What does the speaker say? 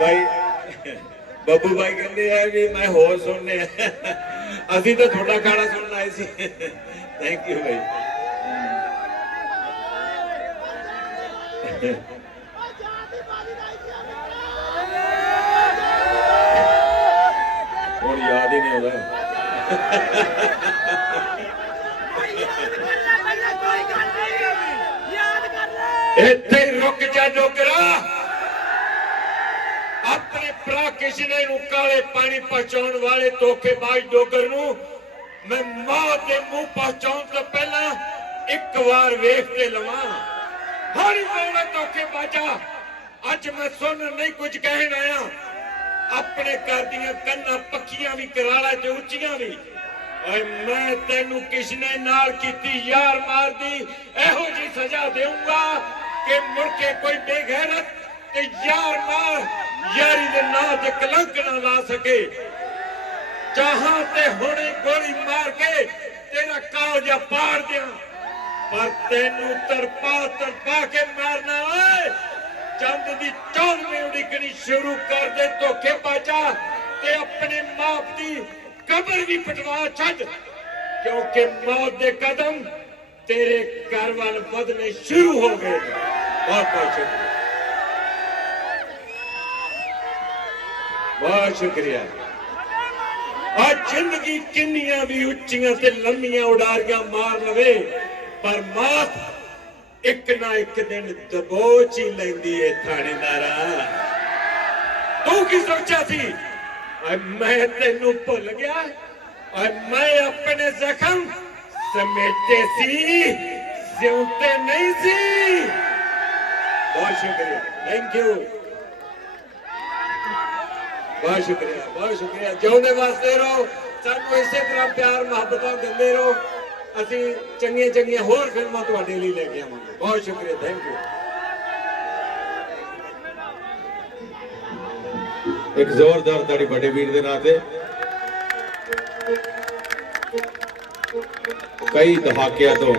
ਭਾਈ ਬੱਬੂ ਭਾਈ ਕਹਿੰਦੇ ਆ ਵੀ ਮੈਂ ਹੋਰ ਸੁਣਨੇ। ਅਸੀਂ ਤਾਂ ਤੁਹਾਡਾ ਗਾਣਾ ਸੁਣਨ ਆਏ ਸੀ। ਥੈਂਕ ਯੂ ਭਾਈ ਹੁਣ ਯਾਦ ਹੀ ਨਹੀਂ ਆਉਂਦਾ। ਇੱਥੇ ਰੁਕ ਜਾ ਡੋਗਰਾ ਭਰਾ ਕਿਸ਼ਨੇ ਨੂੰ ਕਾਲੇ ਪਾਣੀ ਪਹੁੰਚਾਉਣ ਵਾਲੇ ਧੋਖੇਬਾਜ਼ ਡੋਗਰ ਨੂੰ ਮੈਂ ਮਾਂ ਦੇ ਮੂੰਹ ਪਹੁੰਚਾਉਣ ਤੋਂ ਪਹਿਲਾਂ ਇੱਕ ਵਾਰ ਵੇਖ ਕੇ ਲਵਾਂ। ਹਰੀ ਵੇਲੇ ਧੋਖੇਬਾਜ਼ਾ ਅੱਜ ਮੈਂ ਸੁਣ ਨਹੀਂ ਕੁਝ ਕਹਿਣ ਆਇਆ। ਆਪਣੇ ਘਰ ਦੀਆਂ ਕੰਨਾਂ ਪੱਕੀਆਂ ਵੀ ਕਰਾਲਾ ਤੇ ਉੱਚੀਆਂ ਵੀ। ਓਏ, ਮੈਂ ਤੈਨੂੰ ਕਿਸ਼ਨੇ ਨਾਲ ਕੀਤੀ ਯਾਰ ਮਾਰਦੀ, ਇਹੋ ਜੀ ਸਜ਼ਾ ਦੇਊਂਗਾ ਕਿ ਮੁੜ ਕੇ ਕੋਈ ਬੇਗੈਰਤ ਤੇ ਯਾਰ ਮਾਰ ਯਾਰੀ ਦੇ ਨਾਂ ਤੇ ਕਲੰਕ ਨਾ ਲਾ ਸਕੇ। ਚਾਹਾਂ ਤੇ ਹੁਣੇ ਗੋਲੀ ਮਾਰ ਕੇ ਤੇਰਾ ਕਾਲਜਾ ਪਾੜ ਦਿਆਂ। ਪਰ ਤੈਨੂੰ ਤਰਪਾ ਤਰਪਾ ਕੇ ਮਾਰਨਾ ਓਏ। ਚੰਦ ਦੀ ਚੌਲਵੇਂ ਉਡੀਕਣੀ ਸ਼ੁਰੂ ਕਰ ਦੇ ਧੋਖੇ ਬਾਜਾ ਤੇ ਆਪਣੇ ਮਾਪ ਦੀ ਕਬਰ ਵੀ ਪਟਵਾ ਛੱਡ। ਕਿਉਂਕਿ ਮੌਤ ਦੇ ਕਦਮ ਤੇਰੇ ਘਰ ਵੱਲ ਵਧਣੇ ਸ਼ੁਰੂ ਹੋ ਗਏ। ਨੇ। ਬਹੁਤ ਬਹੁਤ ਸ਼ੁਕਰੀਆ। ਬਹੁਤ ਸ਼ੁਕਰੀਆ। ਆ ਜ਼ਿੰਦਗੀ ਕਿੰਨੀਆਂ ਵੀ ਉੱਚੀਆਂ ਤੇ ਲੰਮੀਆਂ ਉਡਾਰੀਆਂ ਮਾਰ ਲਵੇ, ਪਰ ਮੌਤ ਇੱਕ ਨਾ ਇੱਕ ਦਿਨ ਦਬੋਚ ਹੀ ਲੈਂਦੀ ਏ ਥਾਣੇਦਾਰਾ। ਤੂੰ ਕੀ ਸੋਚਿਆ ਸੀ? ਮੈਂ ਤੈਨੂੰ ਭੁੱਲ ਗਿਆ। ਔਰ ਮੈਂ ਆਪਣੇ ਜ਼ਖਮ ਸਮੇਟੇ ਸੀ ਜਿਉਂਦੇ ਨਹੀਂ ਸੀ। ਬਹੁਤ ਸ਼ੁਕਰੀਆ। ਥੈਂਕ ਯੂ ਬਹੁਤ ਸ਼ੁਕਰੀਆ ਬਹੁਤ ਸ਼ੁਕਰੀਆ। ਜਿਉਂਦੇ ਵਾਸਤੇ ਰਹੋ, ਸਾਨੂੰ ਇਸੇ ਤਰ੍ਹਾਂ ਪਿਆਰ, ਮੁਹੱਬਤਾਂ ਦਿੰਦੇ ਰਹੋ। ਅਸੀਂ ਚੰਗੀਆਂ ਚੰਗੀਆਂ ਹੋਰ ਫਿਲਮਾਂ ਤੁਹਾਡੇ ਲਈ ਲੈ ਕੇ ਆਵਾਂਗੇ। ਬਹੁਤ ਸ਼ੁਕਰੀਆ ਥੈਂਕ ਯੂ ਇੱਕ ਜ਼ੋਰਦਾਰ ਤਾੜੀ ਵੱਡੇ ਵੀਰ ਦੇ ਨਾਂ ਤੇ। ਕਈ ਦਹਾਕਿਆਂ ਤੋਂ